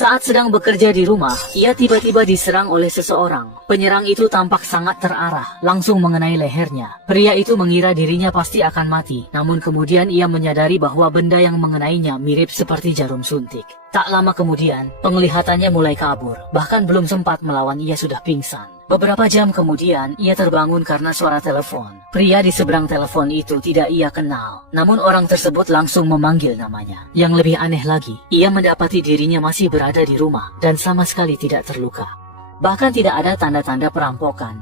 Saat sedang bekerja di rumah, ia tiba-tiba diserang oleh seseorang. Penyerang itu tampak sangat terarah, langsung mengenai lehernya. Pria itu mengira dirinya pasti akan mati, namun kemudian ia menyadari bahwa benda yang mengenainya mirip seperti jarum suntik. Tak lama kemudian, penglihatannya mulai kabur, bahkan belum sempat melawan ia sudah pingsan. Beberapa jam kemudian, ia terbangun karena suara telepon. Pria di seberang telepon itu tidak ia kenal, namun orang tersebut langsung memanggil namanya. Yang lebih aneh lagi, ia mendapati dirinya masih berada di rumah dan sama sekali tidak terluka. Bahkan tidak ada tanda-tanda perampokan.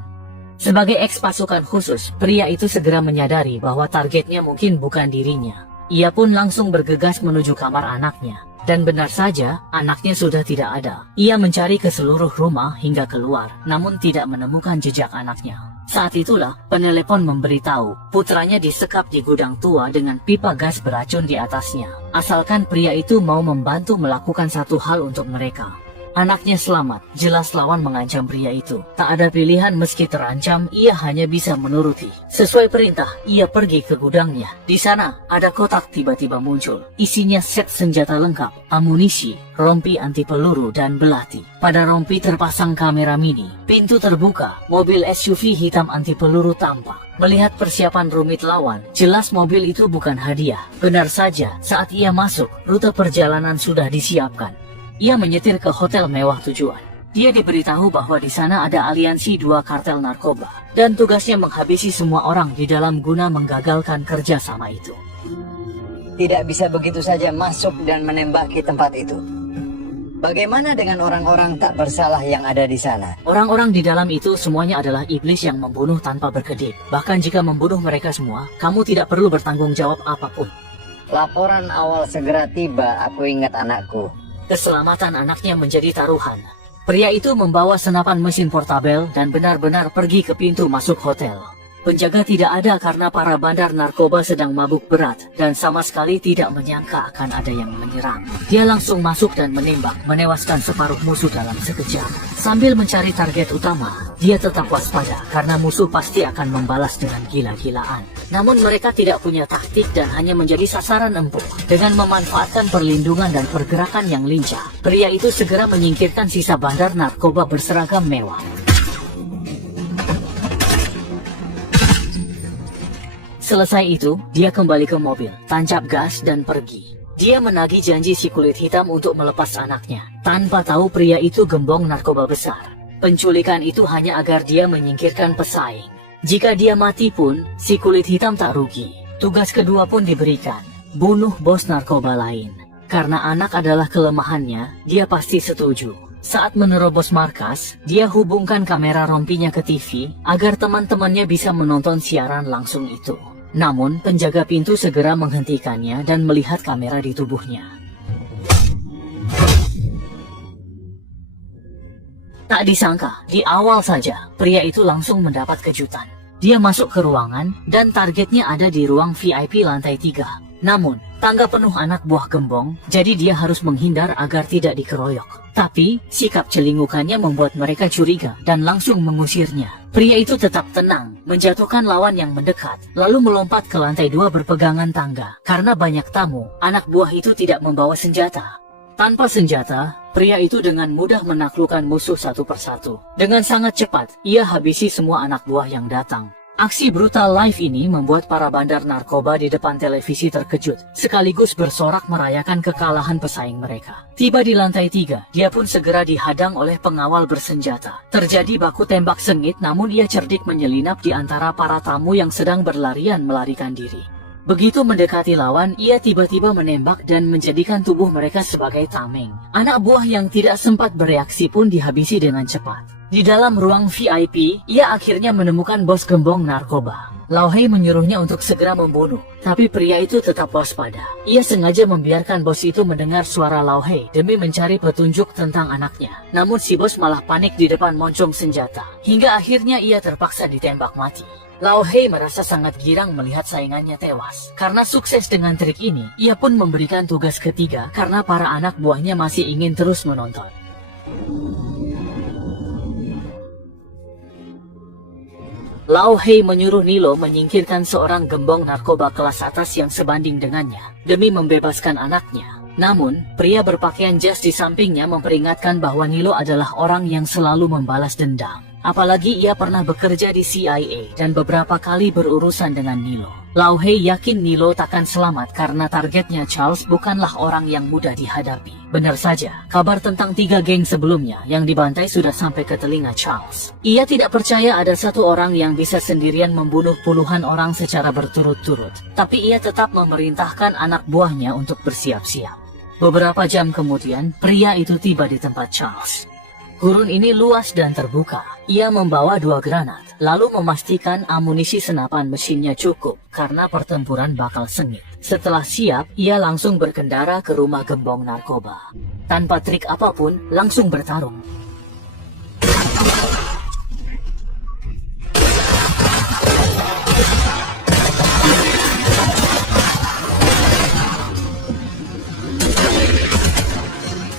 Sebagai eks pasukan khusus, pria itu segera menyadari bahwa targetnya mungkin bukan dirinya. Ia pun langsung bergegas menuju kamar anaknya. Dan benar saja, anaknya sudah tidak ada. Ia mencari ke seluruh rumah hingga keluar, namun tidak menemukan jejak anaknya. Saat itulah, penelepon memberitahu, putranya disekap di gudang tua dengan pipa gas beracun di atasnya. Asalkan pria itu mau membantu melakukan satu hal untuk mereka. Anaknya selamat, jelas lawan mengancam pria itu. Tak ada pilihan meski terancam, ia hanya bisa menuruti. Sesuai perintah, ia pergi ke gudangnya. Di sana, ada kotak tiba-tiba muncul. Isinya set senjata lengkap, amunisi, rompi anti peluru dan belati. Pada rompi terpasang kamera mini. Pintu terbuka, mobil SUV hitam anti peluru tampak. Melihat persiapan rumit lawan, jelas mobil itu bukan hadiah. Benar saja, saat ia masuk, rute perjalanan sudah disiapkan. Ia menyetir ke hotel mewah tujuan. Dia diberitahu bahwa di sana ada aliansi dua kartel narkoba, dan tugasnya menghabisi semua orang di dalam guna menggagalkan kerjasama itu. Tidak bisa begitu saja masuk dan menembaki tempat itu. Bagaimana dengan orang-orang tak bersalah yang ada di sana? Orang-orang di dalam itu semuanya adalah iblis yang membunuh tanpa berkedip. Bahkan jika membunuh mereka semua, kamu tidak perlu bertanggung jawab apapun. Laporan awal segera tiba, aku ingat anakku. Keselamatan anaknya menjadi taruhan. Pria itu membawa senapan mesin portabel dan benar-benar pergi ke pintu masuk hotel. Penjaga tidak ada karena para bandar narkoba sedang mabuk berat dan sama sekali tidak menyangka akan ada yang menyerang. Dia langsung masuk dan menembak, menewaskan separuh musuh dalam sekejap. Sambil mencari target utama, dia tetap waspada karena musuh pasti akan membalas dengan gila-gilaan. Namun mereka tidak punya taktik dan hanya menjadi sasaran empuk. Dengan memanfaatkan perlindungan dan pergerakan yang lincah, pria itu segera menyingkirkan sisa bandar narkoba berseragam mewah. Selesai itu, dia kembali ke mobil, tancap gas dan pergi. Dia menagih janji si kulit hitam untuk melepas anaknya, tanpa tahu pria itu gembong narkoba besar. Penculikan itu hanya agar dia menyingkirkan pesaing. Jika dia mati pun, si kulit hitam tak rugi. Tugas kedua pun diberikan, bunuh bos narkoba lain. Karena anak adalah kelemahannya, dia pasti setuju. Saat menerobos markas, dia hubungkan kamera rompinya ke TV agar teman-temannya bisa menonton siaran langsung itu. Namun, penjaga pintu segera menghentikannya dan melihat kamera di tubuhnya. Tak disangka, di awal saja, pria itu langsung mendapat kejutan. Dia masuk ke ruangan, dan targetnya ada di ruang VIP lantai 3. Namun, tangga penuh anak buah gembong, jadi dia harus menghindar agar tidak dikeroyok. Tapi, sikap celingukannya membuat mereka curiga dan langsung mengusirnya. Pria itu tetap tenang, menjatuhkan lawan yang mendekat, lalu melompat ke lantai 2 berpegangan tangga. Karena banyak tamu, anak buah itu tidak membawa senjata. Tanpa senjata, pria itu dengan mudah menaklukkan musuh satu persatu. Dengan sangat cepat, ia habisi semua anak buah yang datang. Aksi brutal live ini membuat para bandar narkoba di depan televisi terkejut, sekaligus bersorak merayakan kekalahan pesaing mereka. Tiba di lantai 3, dia pun segera dihadang oleh pengawal bersenjata. Terjadi baku tembak sengit, namun ia cerdik menyelinap di antara para tamu yang sedang berlarian melarikan diri. Begitu mendekati lawan, ia tiba-tiba menembak dan menjadikan tubuh mereka sebagai tameng. Anak buah yang tidak sempat bereaksi pun dihabisi dengan cepat. Di dalam ruang VIP, ia akhirnya menemukan bos gembong narkoba. Lao Hei menyuruhnya untuk segera membunuh, tapi pria itu tetap waspada. Ia sengaja membiarkan bos itu mendengar suara Lao Hei demi mencari petunjuk tentang anaknya. Namun si bos malah panik di depan moncong senjata, hingga akhirnya ia terpaksa ditembak mati. Lao Hei merasa sangat girang melihat saingannya tewas. Karena sukses dengan trik ini, ia pun memberikan tugas ketiga karena para anak buahnya masih ingin terus menonton. Lao Hei menyuruh Nilo menyingkirkan seorang gembong narkoba kelas atas yang sebanding dengannya, demi membebaskan anaknya. Namun, pria berpakaian jas di sampingnya memperingatkan bahwa Nilo adalah orang yang selalu membalas dendam. Apalagi ia pernah bekerja di CIA dan beberapa kali berurusan dengan Nilo. Lau Hei yakin Nilo takkan selamat karena targetnya Charles bukanlah orang yang mudah dihadapi. Benar saja, kabar tentang 3 geng sebelumnya yang dibantai sudah sampai ke telinga Charles. Ia tidak percaya ada satu orang yang bisa sendirian membunuh puluhan orang secara berturut-turut. Tapi ia tetap memerintahkan anak buahnya untuk bersiap-siap. Beberapa jam kemudian, pria itu tiba di tempat Charles. Gurun ini luas dan terbuka. Ia membawa 2 granat, lalu memastikan amunisi senapan mesinnya cukup karena pertempuran bakal sengit. Setelah siap, ia langsung berkendara ke rumah gembong narkoba. Tanpa trik apapun, langsung bertarung.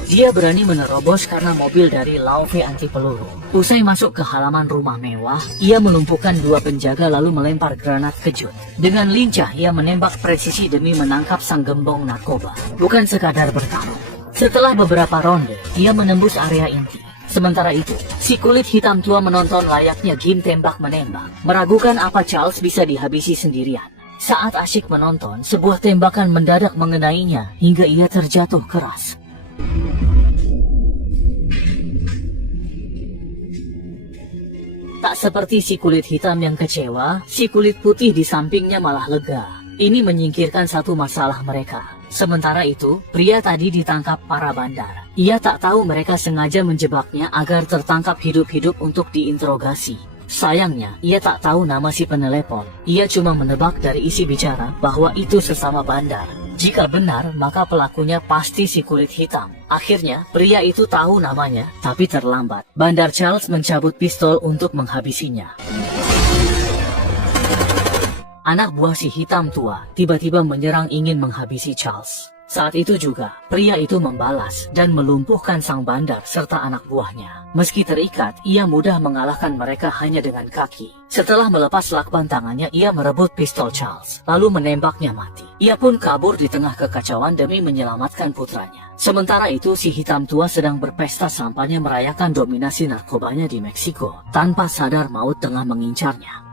Dia berani menerobos karena mobil dari Lau Fei anti peluru. Usai masuk ke halaman rumah mewah, ia melumpuhkan 2 penjaga lalu melempar granat kejut. Dengan lincah ia menembak presisi demi menangkap sang gembong narkoba. Bukan sekadar bertarung. Setelah beberapa ronde, ia menembus area inti. Sementara itu, si kulit hitam tua menonton layaknya game tembak-menembak, meragukan apa Charles bisa dihabisi sendirian. Saat asyik menonton, sebuah tembakan mendadak mengenainya hingga ia terjatuh keras. Tak seperti si kulit hitam yang kecewa, si kulit putih di sampingnya malah lega. Ini menyingkirkan satu masalah mereka. Sementara itu, pria tadi ditangkap para bandar. Ia tak tahu mereka sengaja menjebaknya agar tertangkap hidup-hidup untuk diinterogasi. Sayangnya, ia tak tahu nama si penelepon. Ia cuma menebak dari isi bicara bahwa itu sesama bandar. Jika benar, maka pelakunya pasti si kulit hitam. Akhirnya, pria itu tahu namanya, tapi terlambat. Bandar Charles mencabut pistol untuk menghabisinya. Anak buah si hitam tua tiba-tiba menyerang ingin menghabisi Charles. Saat itu juga, pria itu membalas dan melumpuhkan sang bandar serta anak buahnya. Meski terikat, ia mudah mengalahkan mereka hanya dengan kaki. Setelah melepas lakban tangannya, ia merebut pistol Charles, lalu menembaknya mati. Ia pun kabur di tengah kekacauan demi menyelamatkan putranya. Sementara itu, si hitam tua sedang berpesta sampahnya merayakan dominasi narkobanya di Meksiko, tanpa sadar maut tengah mengincarnya.